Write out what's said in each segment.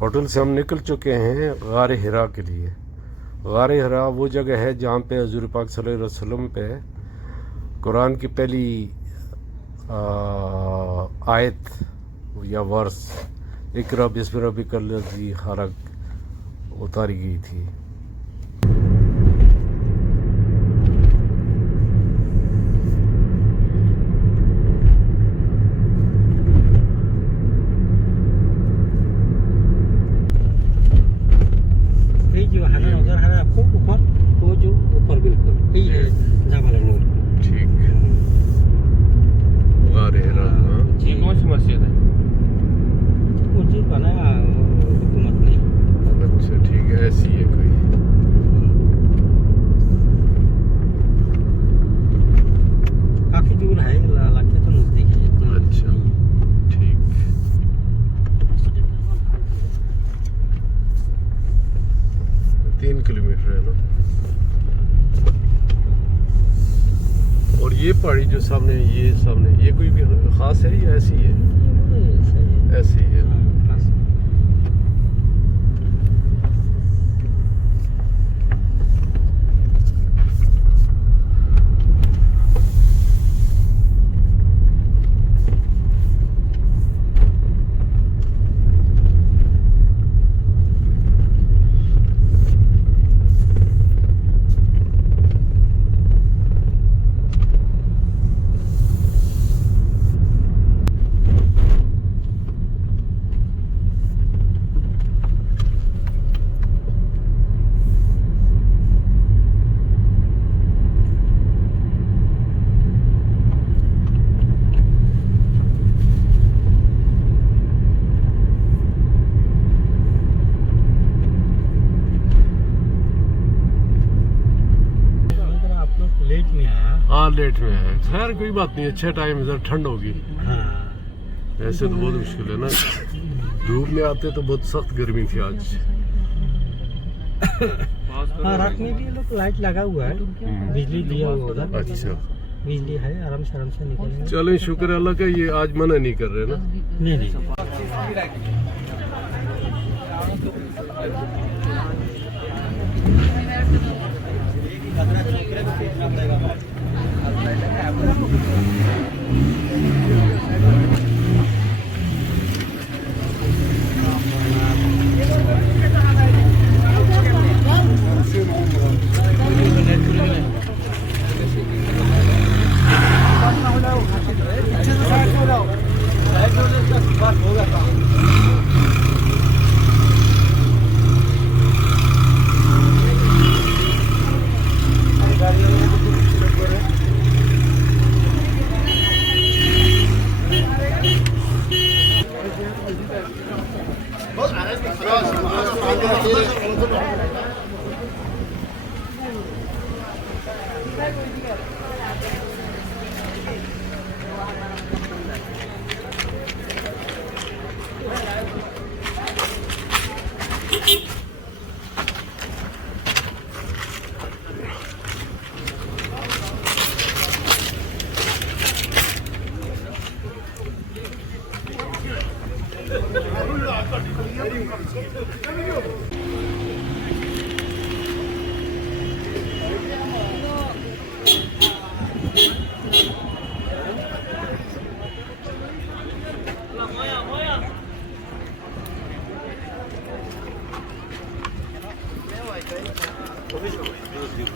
Hotel से हम निकल चुके हैं गार हिरा के लिए। गार हिरा वो जगह है जहाँ पे हुज़ूर पाक सल्लल्लाहु अलैहि वसल्लम पे कुरान की पहली आयत या वर्स इक़रा बिस्मि रब्बिकल लज़ी खलक़ उतारी गई थी। जो है ना उधर है आपको ऊपर, वो जो ऊपर बिल्कुल यही है जाबल नूर। ठीक है, गार हिरा। ये कौन सी मस्जिद है? मस्जिद बनाया हुकूमत ने। अच्छा ठीक है, ऐसी है कोई। काफी दूर है, इलाके तो नजदीक है। अच्छा ठीक, 3 किलोमीटर है ना। और ये पहाड़ी जो सामने, ये कोई भी खास है या ऐसी है? ऐसी है। लेट में आया। हाँ लेट में है, खैर कोई बात नहीं, अच्छा टाइम इधर ठंड होगी। हाँ, ऐसे तो बहुत मुश्किल है ना, धूप में आते तो बहुत सख्त गर्मी थी आज। हाँ रात में भी ये लोग लाइट लगा हुआ है, बिजली दिया हुआ उधर। अच्छा बिजली है, आराम से निकलेंगे। चलें, शुक्र है अल्लाह का, ये आज मना नहीं कर रहे ना। नहीं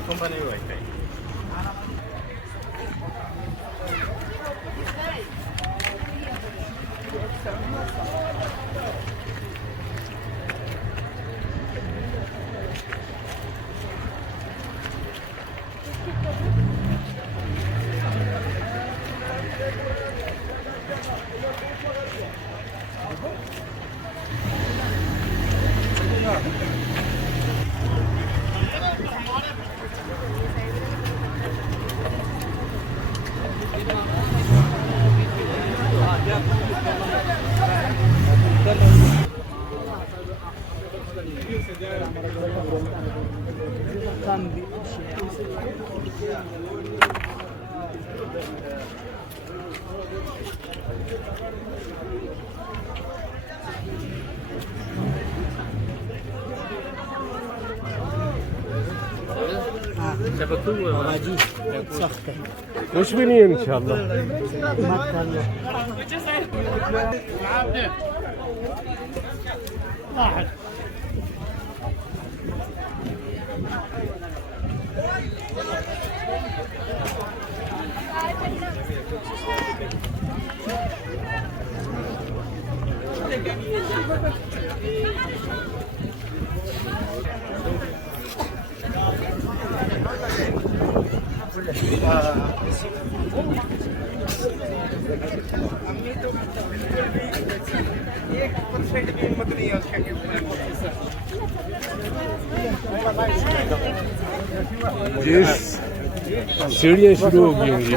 कंपनी वाईफाई। शबकू बाबा जी सख्त है कुछ भी नहीं है इंशाल्लाह मत कर लो ये सीढ़ियाँ शुरू हो गई होंगी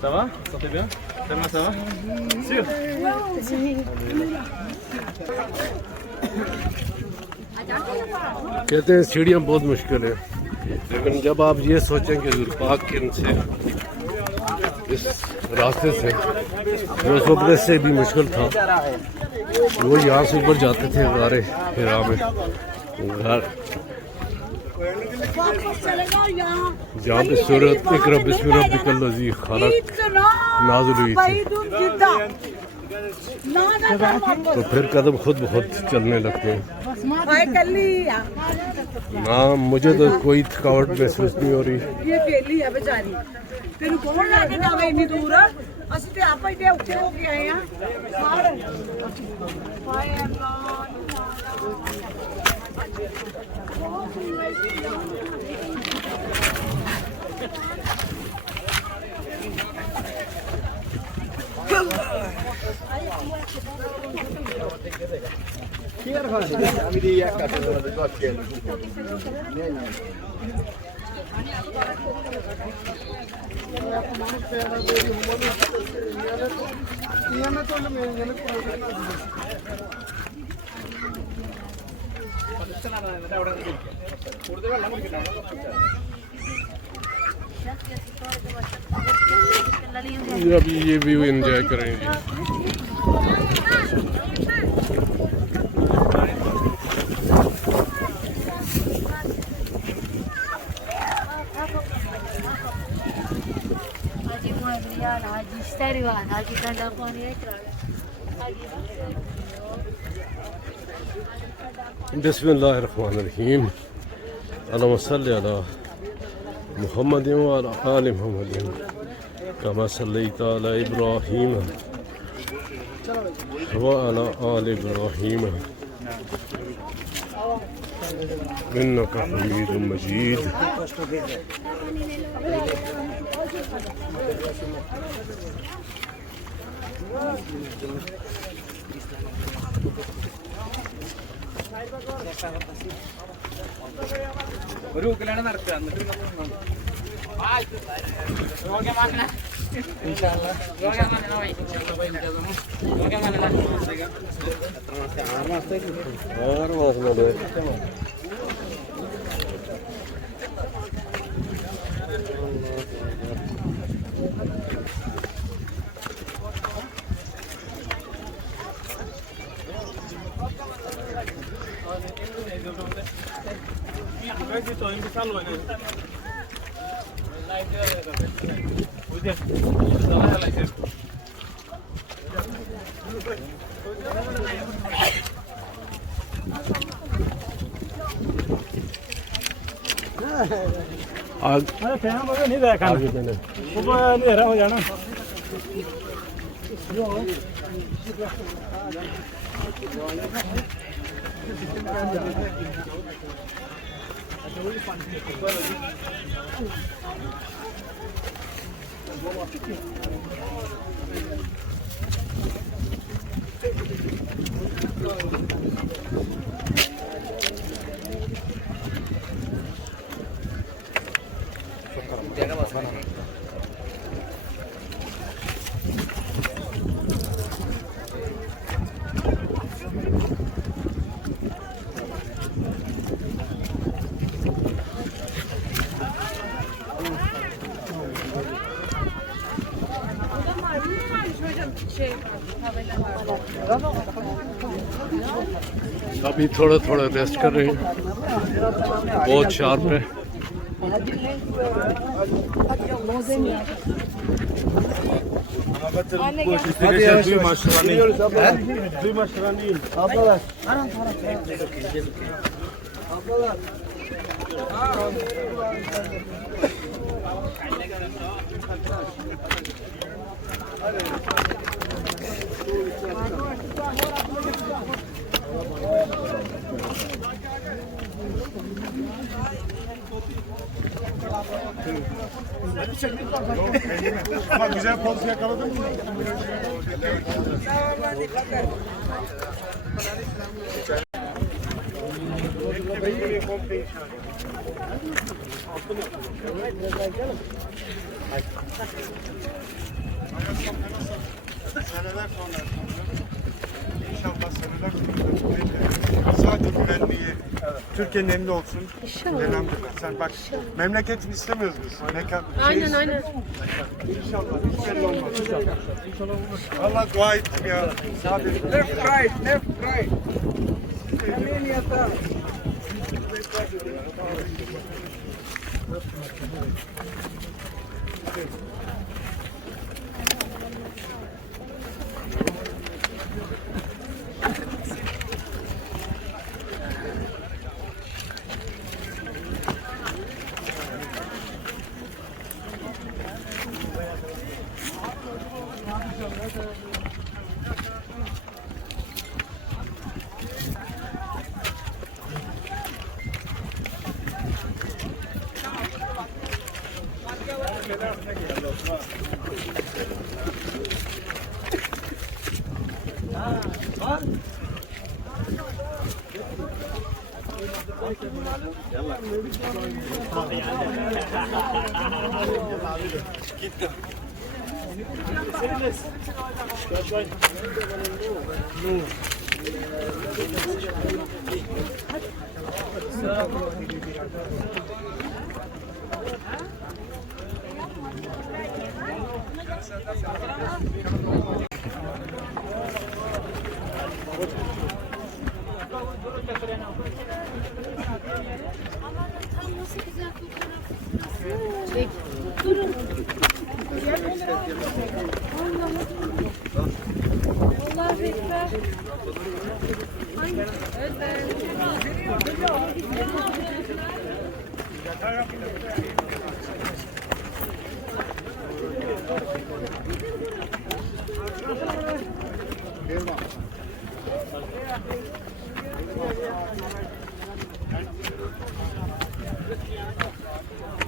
Ça va? Sortez bien? Tellement ça va? Sûr? कहते हैं सीढ़ियाँ बहुत मुश्किल है लेकिन जब आप ये सोचें कि जुल्फाक से इस रास्ते से जो उस वक्त से भी मुश्किल था वो यहाँ से ऊपर जाते थे गारे हिरा में घर जहाँ पे सूरत इकरा बिस्मिल रब्बिकल लज़ी खलक नाज़िल हुई थी तो फिर कदम खुद ब खुद चलने लगते हैं ना मुझे तो कोई थकावट महसूस नहीं हो रही ये केली है बेचारी तेन कौन लेके जावे इतनी दूर ਅਸੀਂ ਤੇ ਆਪਾਂ ਹੀ ਤੇ ਉੱਤੇ ਹੋ ਕੇ ਆਏ ਆ ਹਾਏ ਅੱਲਾਹ अभी ये व्यू एंजॉय करेंगे। बिस्मिल्लाहिर्रहमानिर्रहीम अल्लाहुम्मा सल्लि अला मुहम्मद व अला आलि मुहम्मद कमा सल्लैता अला इब्राहीम व अला आलि इब्राहीम इन्नका हमीदुम मजीद। ഒരു ഊക്കിലാണ് നടക്കുക എന്നിട്ട് नहीं देखा अंधेरा हो जाना। अभी थोड़ा थोड़ा रेस्ट कर रहे हैं, बहुत शार्प है। Ama güzel poz yakaladın mı? Seneler sonra inşallah seneler sonra sadece güvenliği Türkiye'nin elinde olsun. Elhamdülillah. Sen bak memleketini istemiyoruz biz. Aynen aynen. İnşallah. Hiç belli olmaz. İnşallah. Allah dua ettim ya. Left right, left right.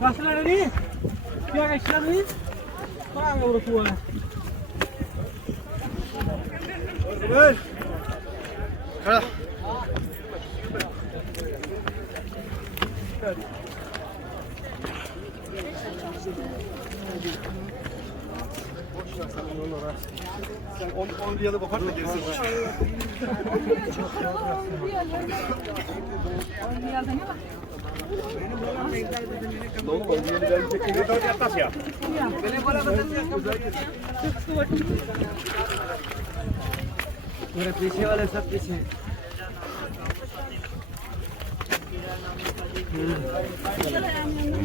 Masalah ni, biar Islam ni, orang orang tua. Sen on bir yana bakar da gerisi var. मेरे पीछे वाले सब पीछे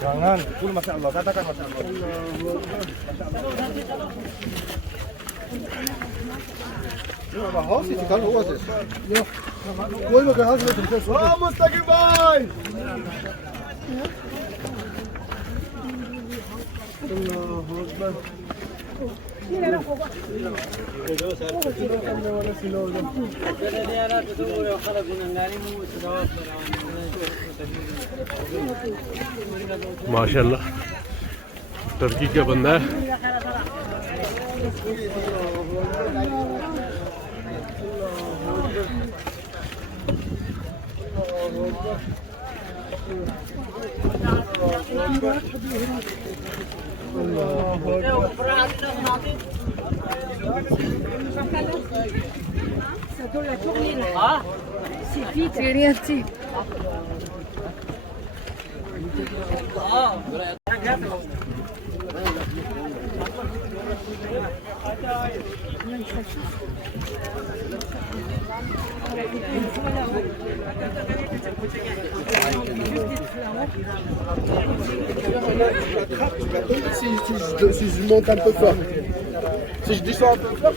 Jangan, pun masya Allah, katakan masya Allah. Ya, Haus ist egal, wo es ist. Ja, wo immer gehalten wird, ist das. Vamos, Tagibai! Allahu Akbar. माशाल्लाह Turkey का बंदा है. Si je monte un peu fort. Si je descends un peu fort,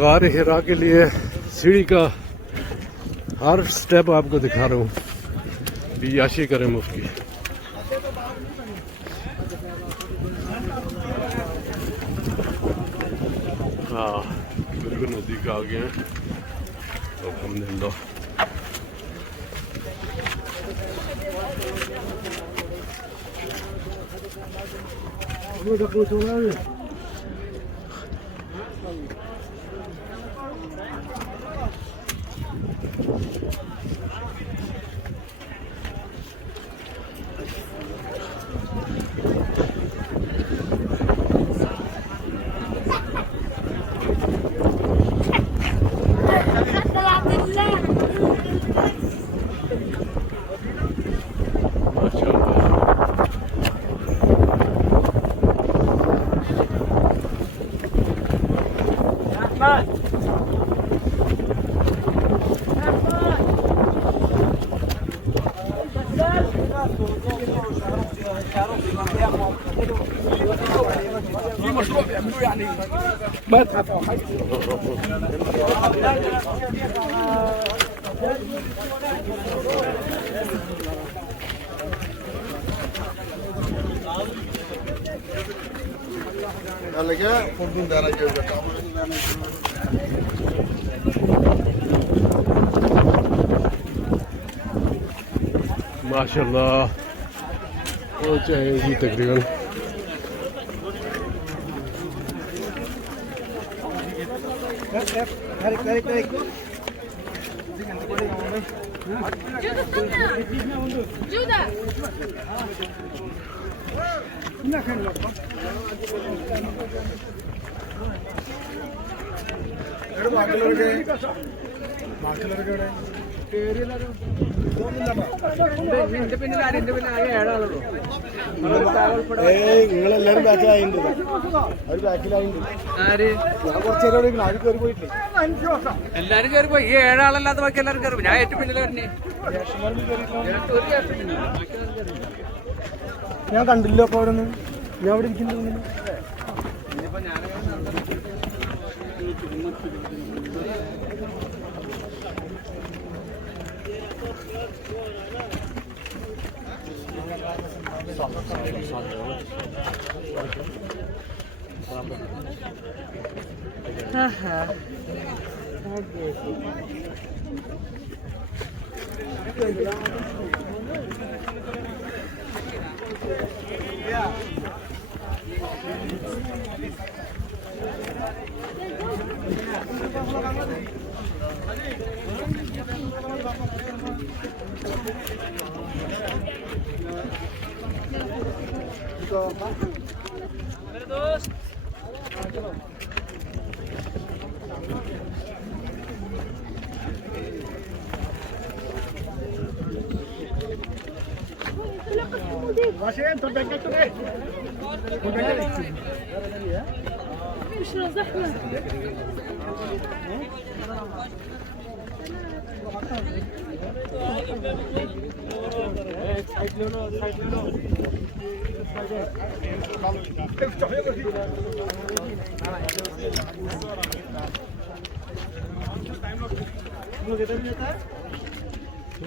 गार हिरा के लिए सीढ़ी का हर step आपको दिखा रहा हूँ. याशी करें मुफ्ती. हाँ बिल्कुल नज़दीक आ गए हैं. अल्हम्दुलिल्लाह. But माशाल्लाह हो जाएगी तकरीबन നിങ്ങളെല്ലാരും ബാക്കിലായിട്ടുണ്ട് അവർ ബാക്കിലായിട്ടുണ്ട് ഞാൻ കുറച്ചേരം ആരും കയറി പോയിട്ടില്ല എല്ലാരും കയറി പോയി ഈ 7 ആളല്ലാത്ത ബാക്കി എല്ലാരും കയറി പോയി ഞാൻ ഏറ്റവും പിന്നിൽ വരണേ ഞാൻ കണ്ടില്ല അപ്പൊ അവരൊന്നും ഞാൻ അവിടെ ഇരിക്കുന്നു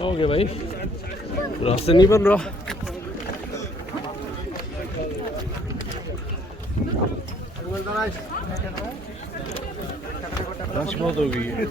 हो गया भाई रास्ता नहीं बन रहा रश बहुत हो गई है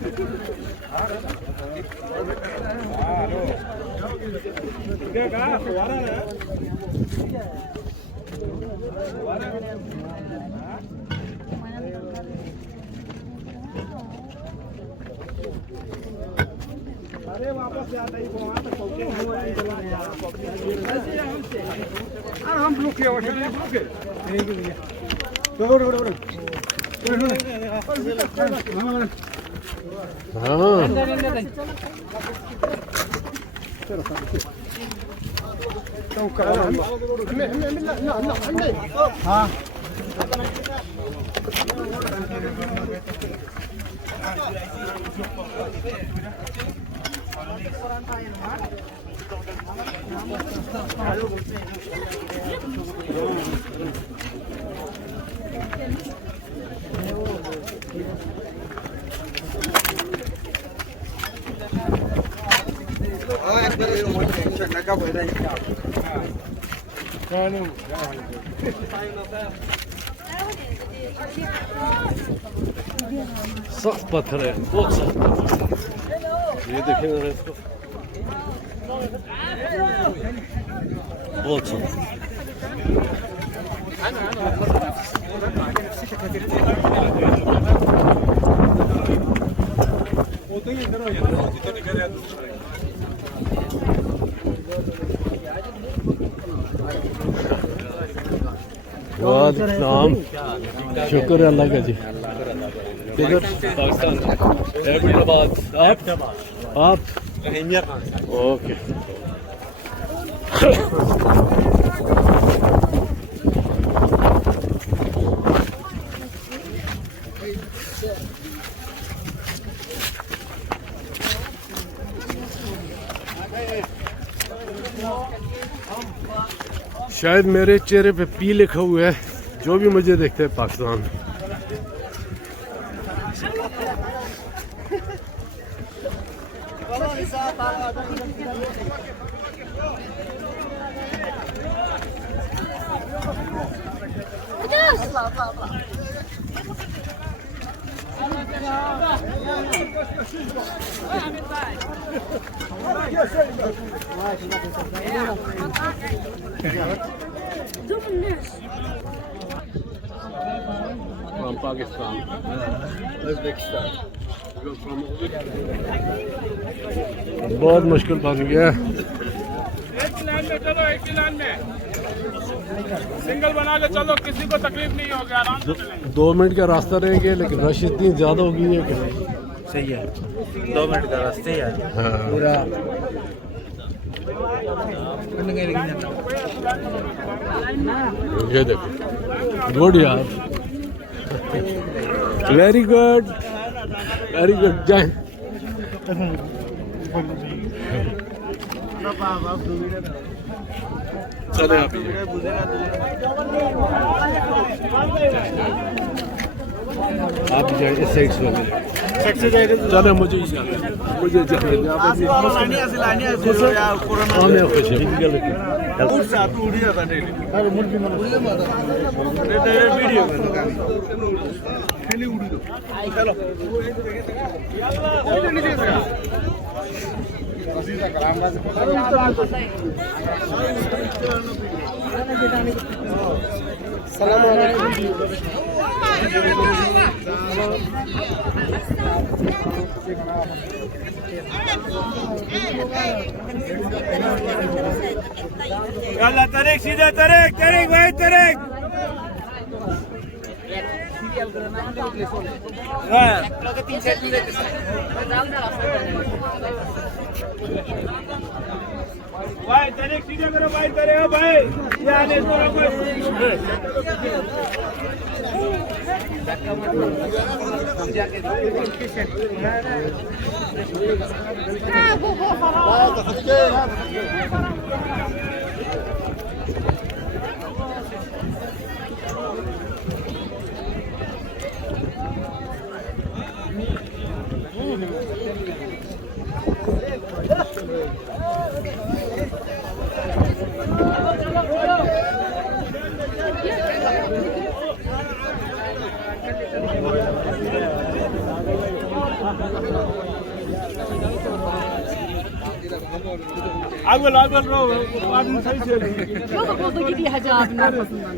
अरे वापस जाता ही वहाँ तक पहुँचे हम रुके हाँ सख्त पत्थर है बहुत सख्त ये देखें जरा इसको बहुत सख्त वालेकुम शुक्र है अल्लाह का जी किधर पाकिस्तान हैदराबाद आप ओके शायद मेरे चेहरे पे पी लिखा हुआ है जो भी मुझे देखते हैं पाकिस्तान From Pakistan. Uzbekistan. बहुत मुश्किल बन गया। एक लाइन में चलो, एक ही लाइन में सिंगल बना के चलो, किसी को तकलीफ नहीं होगी, आराम से चलेंगे। 2 मिनट का रास्ता रह गया, लेकिन रश इतनी ज्यादा हो गई है कि सही है 2 मिनट का रास्ते है हाँ। पूरा ये देखो, गुड यार, वेरी गुड, वेरी गुड। जाए चले आप ही जाए इस साइड से चले, मुझे जाने, मुझे जाने तरीक सीधा, तरीक तरीक भाई, तरीक भाई, तरीक सीधा करो भाई, तरीक भाई, ये आने को आगल रो आदमी सही से Yok oldu gidiyor hacı abinin arkasından.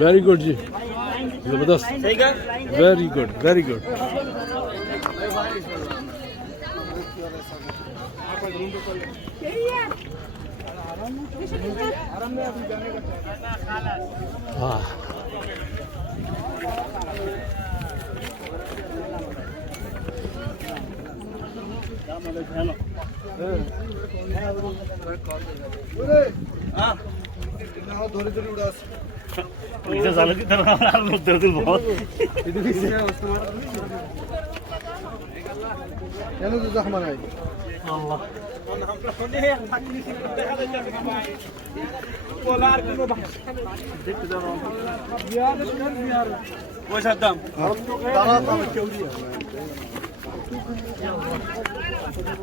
Very good जी, जबरदस्त, वेरी गुड, वेरी गुड। हाँ इधर सालों की तरह दर्द बहुत वो बिस्मिल्लाह।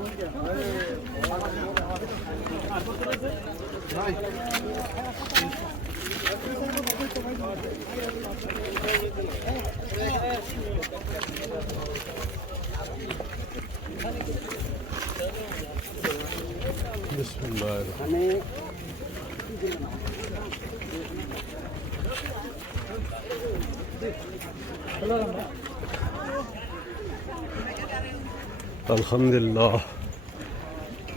अल्हम्दुलिल्लाह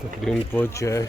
तकरीबन पहुंच जाए।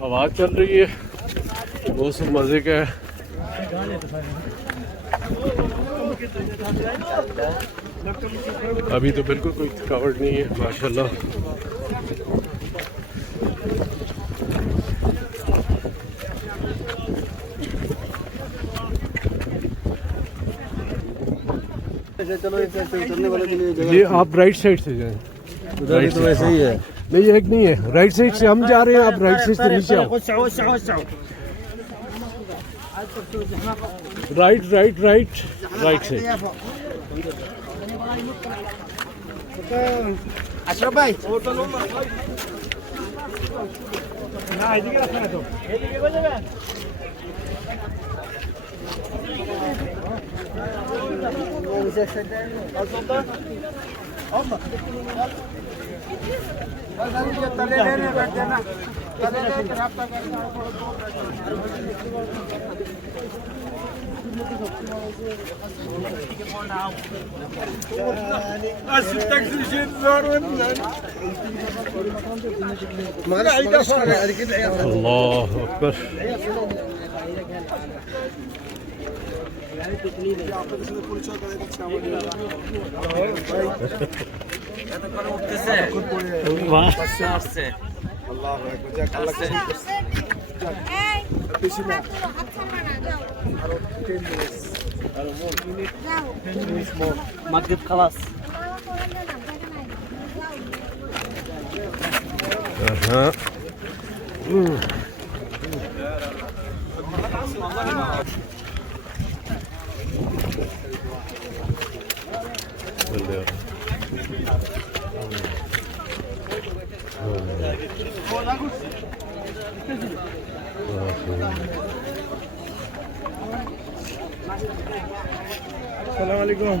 हवा चल रही है, मौसम मजे का है। अभी तो बिल्कुल कोई थकावट नहीं है माशाल्लाह। चलो चलने वाले के लिए ये आप राइट साइड से जाएं। उधर तो वैसे ही है। नहीं एक नहीं है, राइट साइड से हम जा रहे हैं, आप राइट साइड से नीचे आओ। Right right right right side. Ashraf भाई अल्लाह अकबर। मस्जिद खलास हाँ अस्सलाम वालेकुम।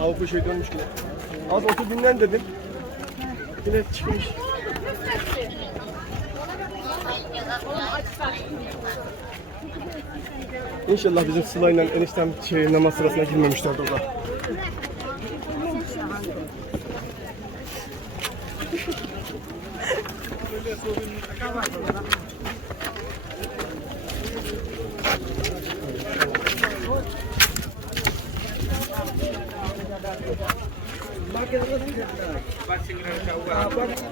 Abi bu şey dönmüş yine. Az otur dinlen dedim. Yine çıkmış. İnşallah bizim Sıla'yla eniştem namaz sırasına girmemişlerdi orada.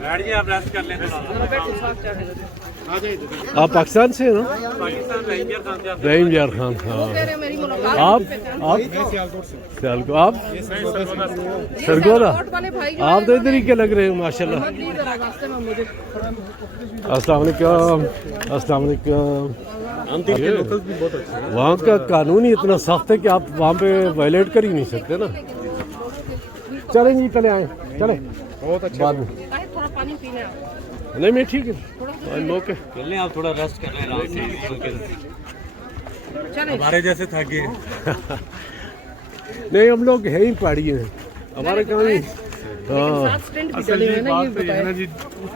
गाड़ी आप रेस्ट कर लें थोड़ा। आप पाकिस्तान से हैं ना? रहीम खान, हाँ। आप सियालकोट, आप सरगोदा, आप तो इधर ही के लग रहे हो माशाल्लाह। अस्सलाम वालेकुम, अस्सलाम वालेकुम। वहाँ का कानून ही इतना सख्त है कि आप वहाँ पे वायलेट कर ही नहीं सकते ना। चलें जी, चले आए, चले बहुत अच्छा बाद में। थोड़ा पानी पीना नहीं मैं ठीक है, ओके। चलने आप थोड़ा रेस्ट कर लें आराम से, हमारे जैसे थक गए। नहीं हम लोग है ही पहाड़ी हैं, हमारे काम ही। हाँ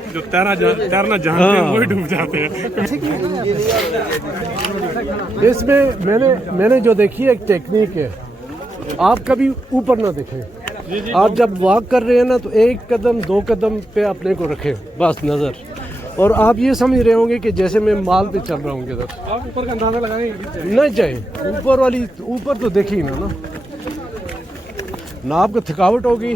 जो तैरना जानते हैं वही डूब जाते हैं। इसमें मैंने जो देखी एक टेक्निक है, आप कभी ऊपर ना देखें। आप जब वॉक कर रहे हैं ना तो एक कदम 2 कदम पे अपने को रखें बस नज़र, और आप ये समझ रहे होंगे कि जैसे मैं माल पे चल रहा हूँ किधर। आप ऊपर का अंदाजा लगाएंगे नहीं जाए ऊपर तो देखिए ना आपको थकावट होगी।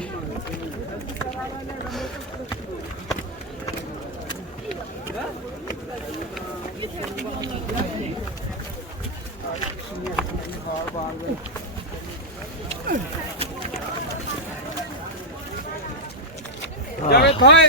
जावेद भाई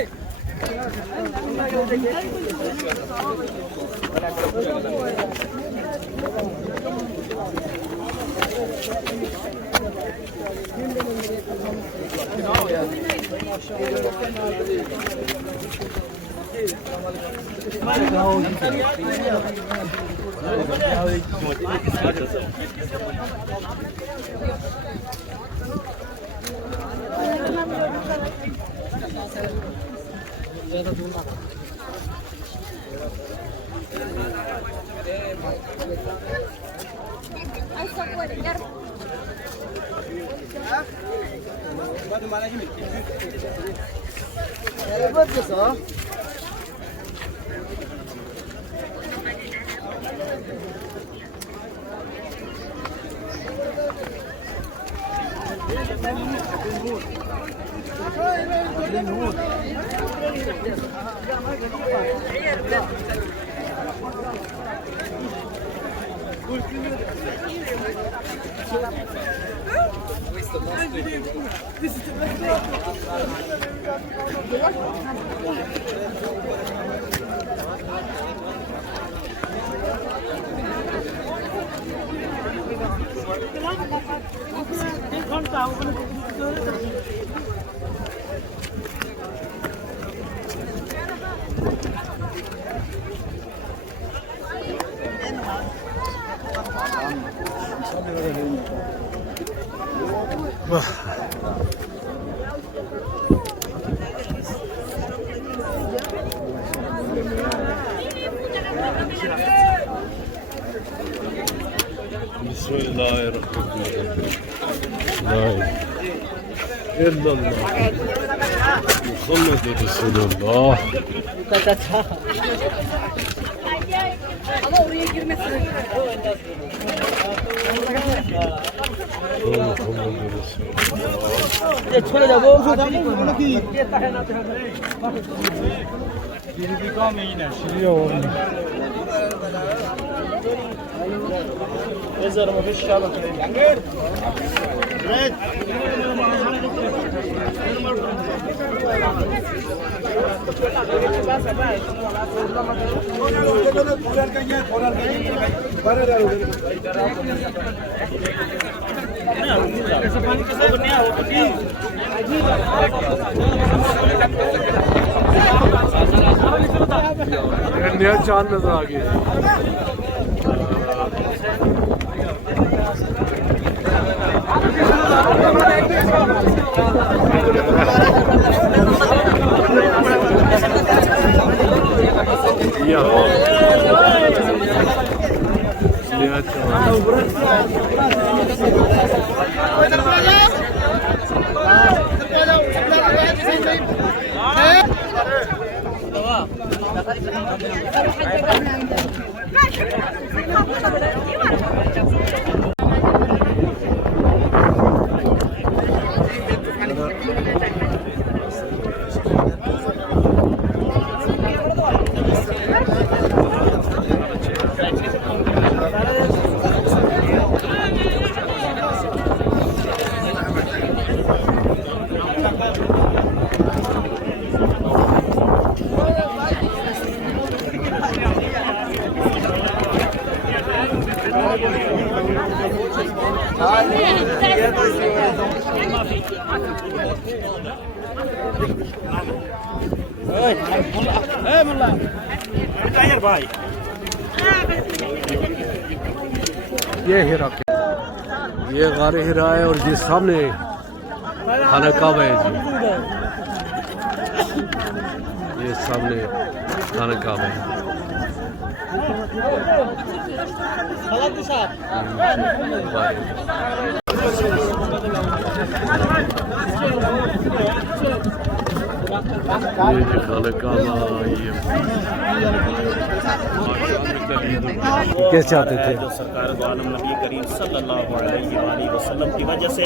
नया चांद नजर आ गया। नया चांद ये हीरा, ये गारे हीरा है और ये सामने खाना काबा है जी। ये सामने खाना काबा है। ये जो खाना काबा ये कैसे आते थे? जो सरकार दो आलम नबी करीम सल्लल्लाहु अलैहि वसल्लम की वजह से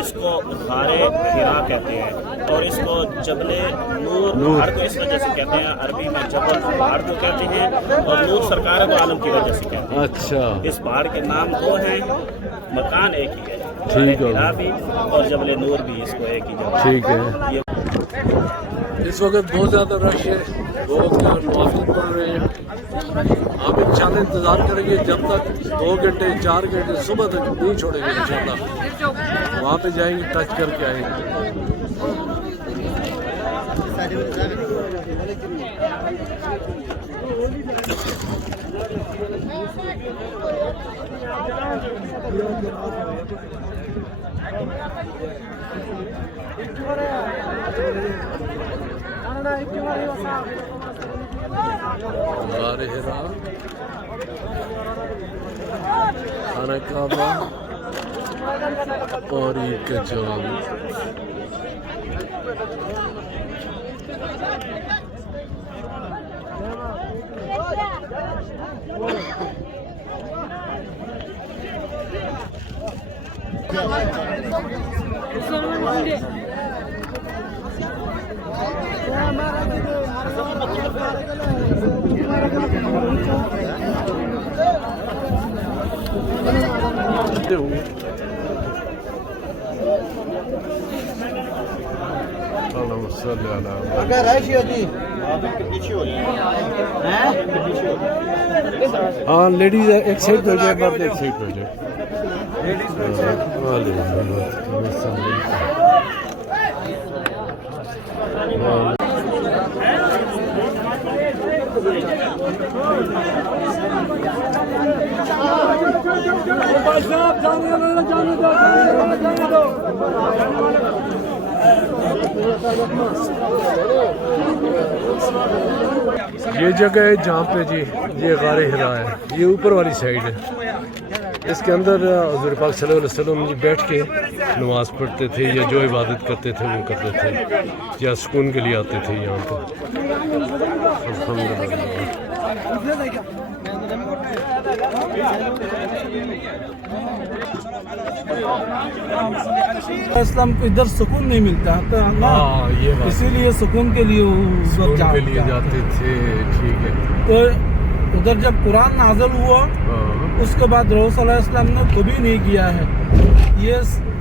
इसको गारे हिरा कहते हैं और इसको जबले नूर पहाड़ को इस वजह से कहते हैं। अरबी में जबल पहाड़ को कहते हैं और नूर सरकार दो आलम की वजह से कहते हैं। अच्छा, इस पहाड़ के नाम दो हैं, मकान एक ही है, ठीक है। हिरा भी और जबले नूर भी, इसको एक ही जगह। ठीक है। ये इस वक्त बहुत ज़्यादा रश है, लोग नमाज़ पढ़ रहे हैं। हम इंशाल्लाह इंतज़ार करेंगे जब तक 2 घंटे 4 घंटे सुबह तक नहीं छोड़ेंगे इंशाल्लाह। वहाँ पे जाएंगे, टच करके आएंगे। गारे हिरा, खाना काबा और ईद का चांद। हाँ लेडीज एक साइड पे हो जाए, मर्द एक साइड पे हो जाए। ये जगह है जहाँ पे जी ये गारे हिरा है, ये ऊपर वाली साइड है। इसके अंदर हुज़ूर पाक सल्लल्लाहु अलैहि वसल्लम जी बैठ के नमाज़ पढ़ते थे या जो इबादत करते थे वो करते थे या सुकून के लिए आते थे यहाँ पे। इस्लाम को इधर सुकून नहीं मिलता तो ना, ये बात इसीलिए सुकून के लिए उधर जाते थे। ठीक है। तो उधर जब कुरान नाज़िल हुआ उसके बाद रसूल सल्लल्लाहु अलैहि वसल्लम ने कभी नहीं किया है। ये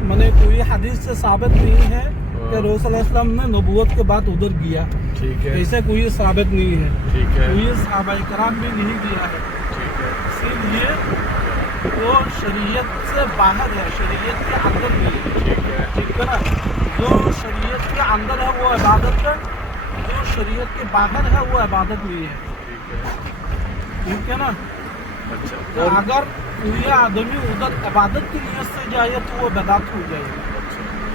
मैंने कोई हदीस से साबित नहीं है कि रसूल सल्लल्लाहु अलैहि वसल्लम ने नबूवत के बाद उधर किया। ठीक है। ऐसे कोई साबित नहीं है। ठीक है। कोई सहाबाए कराम भी नहीं किया है। ठीक है। इसीलिए वो शरीयत से बाहर है, शरीयत के अंदर नहीं है। ठीक है ना। जो शरीयत के अंदर है वो इबादत है, जो शरीयत के बाहर है वो इबादत नहीं है। ठीक है ना। अच्छा। तो अगर कोई आदमी उधर इबादत की नीयत से जाए तो वो बिदअत हो जाएगी।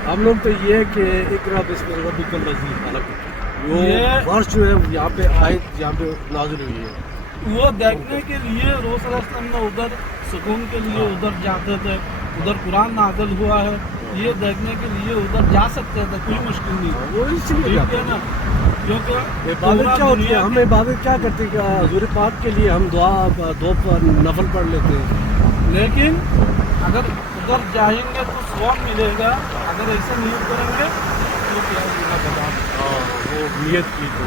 हम लोग तो ये है कि इकरा बिस्मिल्लाह रब्बिकल लज़ी खलक़, वो वर्ष जो है यहाँ पे आयत यहाँ पे नाज़िल हुई है, वो देखने के लिए रसूल सल्लल्लाहु अलैहि वसल्लम ने उधर सुकून के लिए उधर जाते थे। उधर कुरान नाज़िल हुआ है, ये देखने के लिए उधर जा सकते थे, कोई मुश्किल नहीं। वो इसलिए ठीक है ना। क्योंकि इबादत क्या होती है, हम इबादत क्या करते हैं, हुज़ूर पाक के लिए हम दुआ 2 नफल पढ़ लेते हैं। लेकिन अगर उधर जाएंगे तो सवाब मिलेगा, अगर ऐसे नहीं करेंगे तो क्या होगा बता। वो नियत की तो